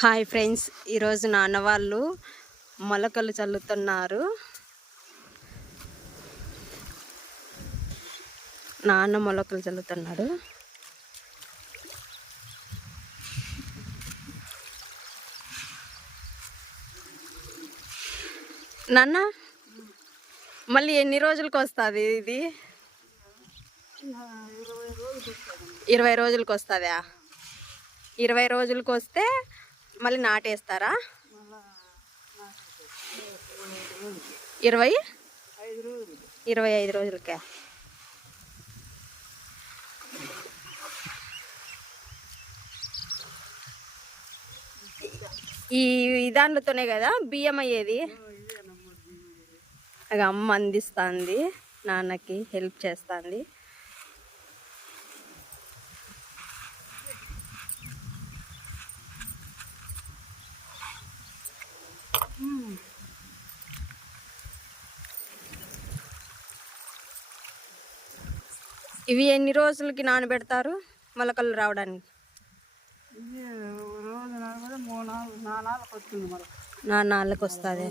Hi friends ఈరోజు నాన్న వాళ్ళు మొలకలు చల్లుతున్నారు. నాన్న మొలకలు చల్లుతున్నాడు. నాన్న మళ్ళీ ఎన్ని రోజులకు వస్తుంది ఇది? ఇరవై రోజులకు వస్తుందా? ఇరవై రోజులకు వస్తే మళ్ళీ నాటేస్తారా? ఇరవై? ఇరవై ఐదు రోజులకే. ఈ దాంట్లోతోనే కదా బియ్యం అయ్యేది? అమ్మ అందిస్తుంది నాన్నకి హెల్ప్ చేస్తుంది. ఇవి ఎన్ని రోజులకి నానబెడతారు? మొలకలు రావడానికి? నాలుగు మూడు నాలుగు నాలుగు వస్తుంది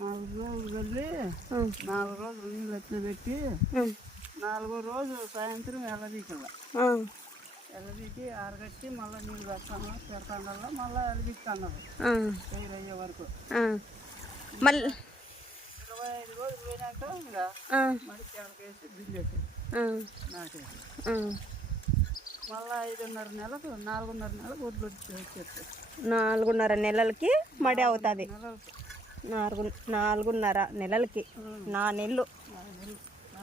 నాలుగు రోజులు వెళ్ళి నాలుగు రోజులు నీళ్ళు పెట్టి నాలుగో రోజు సాయంత్రం ఎల్లబీకి ఆరగట్టి మళ్ళీ నీళ్ళు పెడతాను పెడతాండల్లా మళ్ళీ ఎల్లబీస్తాను తయారు అయ్యే వరకు. మళ్ళీ ఇరవై ఐదు రోజులు పోయినాక ఇంకా మళ్ళీ చెడకేసి బిల్లేసి నాటేసి మళ్ళీ ఐదున్నర నెలకు నాలుగున్నర నెలకు వచ్చేస్తాయి. నాలుగున్నర నెలలకి మడి అవుతుంది. నాలుగు నాలుగున్నర నెలలకి. నా నెల్లు.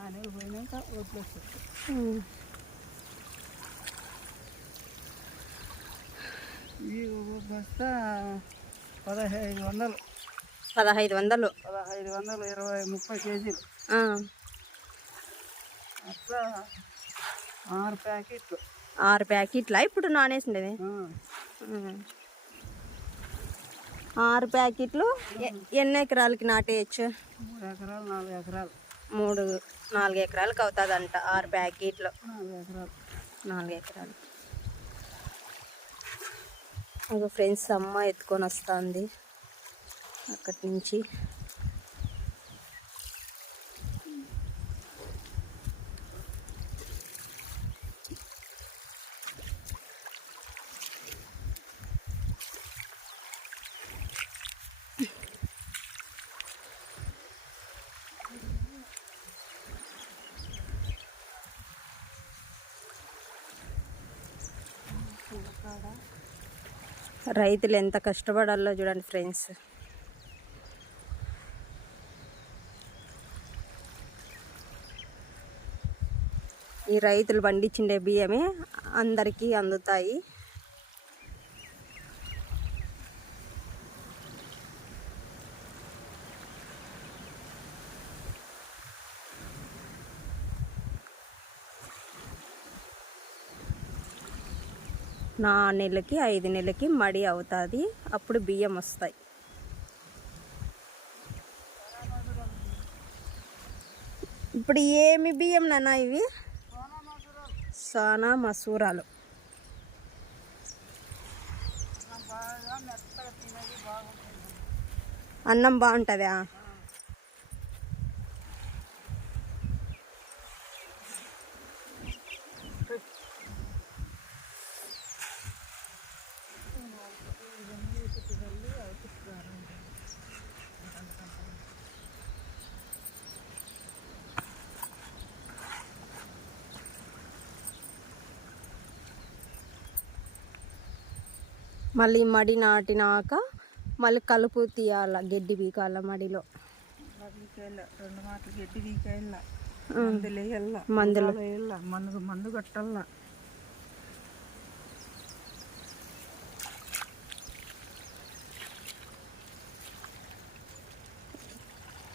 నెలలు పోయినాక వచ్చేస్తాయి. ఈ బస్తా పదహైదు వందలు. పదహైదు వందలు. పదహైదు వందలు ఇరవై ముప్పై కేజీలు. అట్లా ఆరు ప్యాకెట్లు. ఆరు ప్యాకెట్లా? ఇప్పుడు నానేసిండేది. ఆ, ఉమ్. ఆరు ప్యాకెట్లు ఎన్ని ఎకరాలకి నాటేయచ్చు? మూడు ఎకరాలు నాలుగు ఎకరాలు. మూడు నాలుగు ఎకరాలకు అవుతుందంట ఆరు ప్యాకెట్లు. నాలుగు ఎకరాలు. నాలుగు ఎకరాలు. ఫ్రెండ్స్ అమ్మ ఎత్తుకొని వస్తుంది. అక్కడి నుంచి. రైతులు ఎంత కష్టపడాలో చూడండి ఫ్రెండ్స్. ఈ రైతులు పండించిండే బియ్యమే అందరికీ అందుతాయి. నా నెలకి ఐదు నెలలకి మడి అవుతుంది. అప్పుడు బియ్యం వస్తాయి. ఇప్పుడు ఏమి బియ్యం నాన్న ఇవి? సానా మసూరాలు. అన్నం బాగుంటుందా? మళ్ళీ మడి నాటినాక మళ్ళీ కలుపు తీయాల గడ్డి బీకాల మడిలో. వదిలికేయాల రెండు మాటలు గడ్డి వీకేయాల మందులు వేయాల మందులు. వేయాల మందు మందు కట్టాల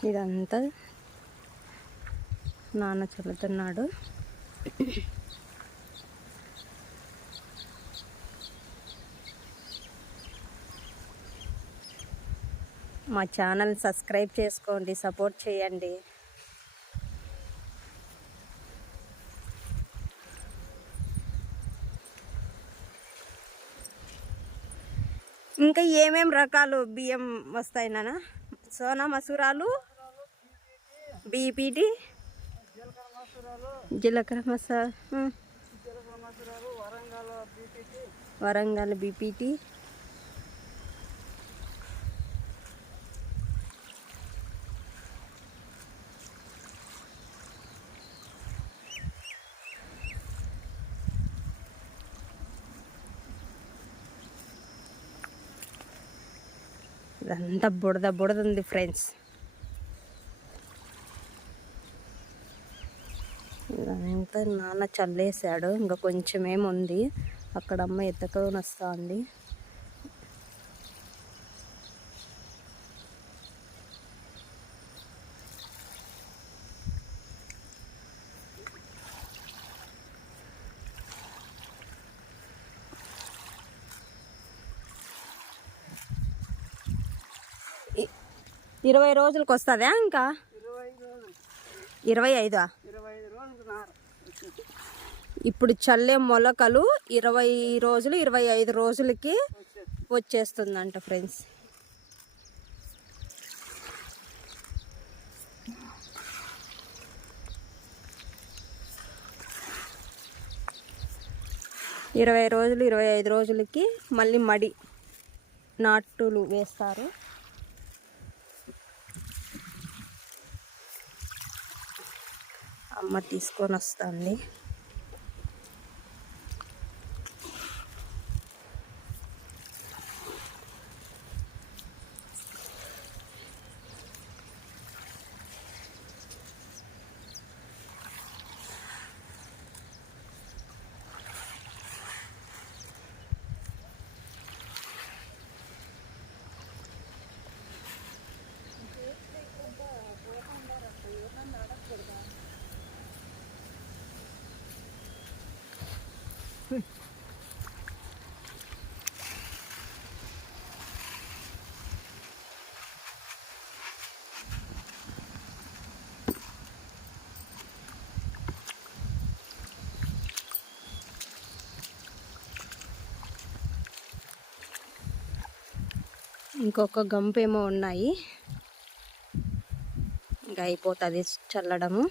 ఇదంతా నాన్న చల్లుతున్నాడు. మా ఛానల్ సబ్స్క్రైబ్ చేసుకోండి సపోర్ట్ చేయండి. ఇంకా ఏమేం రకాలు బియ్యం వస్తాయి నాన్న? సోనా మసూరాలు బీపీటీ జీలకర్ర మసూరాలు మసా వరంగల్ బీపీటీ వరంగల్ బీపీటీ. ఇదంతా బుడద బుడద ఉంది ఫ్రెండ్స్. ఇదంతా నాన్న చల్లేసాడు ఇంకా కొంచెం ఏముంది? అక్కడ అమ్మ ఎత్తుకొని వస్తా ఇరవై రోజులకు వస్తుందా ఇంకా? ఇరవై ఐదు ఐదా? ఇప్పుడు చల్లే మొలకలు ఇరవై రోజులు ఇరవై ఐదు రోజులకి వచ్చేస్తుందంట ఫ్రెండ్స్. ఇరవై రోజులు ఇరవై ఐదు రోజులకి మళ్ళీ మడి నాటులు వేస్తారు. అమ్మ తీసుకొని వస్తుంది. ఇంకొక గంపేమో ఉన్నాయి. ఇంకా అయిపోతుంది చల్లడము.